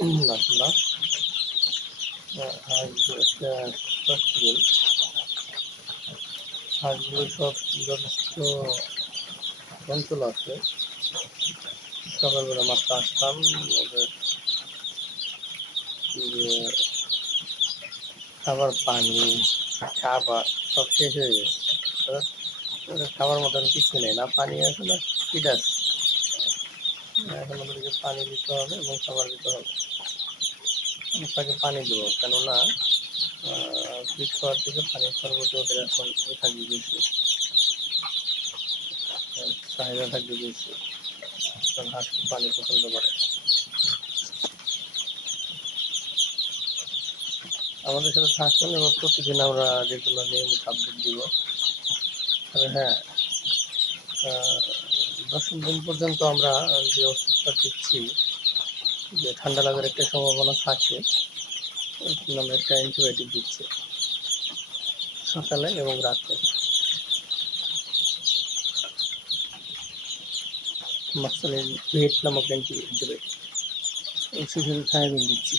মাশাআল্লাহ হাঁসগুলো একটা প্রতিদিন হাঁসগুলো সব যথেষ্ট চঞ্চল আছে। সকালবেলা মাত্র আসলাম, ওদের যে খাবার পানি খাবার সব শেষ হয়ে গেছে। ওদের খাবার মতন কিছু নেই, না পানি আছে না ফিড আছে। এখন ওদেরকে পানি দিতে হবে এবং খাবার দিতে হবে। তাকে পানি দেবো, কেননা ফিড খাওয়ার থেকে পানির সর্বত ওদের এখন থাকবে বেশি, চাহিদা থাকবে বেশি, কারণ হাঁস খুব পানি পছন্দ করে। আমাদের সাথে থাকুন এবং প্রতিদিন আমরা যেগুলো নিয়মিত আপডেট দিব। তবে হ্যাঁ, 10 দিন পর্যন্ত আমরা যে ওষুধটা দিচ্ছি, যে ঠান্ডা লাগার একটা সম্ভাবনা থাকে, আমরা একটা অ্যান্টিবায়োটিক দিচ্ছি সকালে এবং রাতে। মাক্সালিন ভেট নামক অ্যান্টিবায়োটিক শিশুর থায়াবিন দিচ্ছি।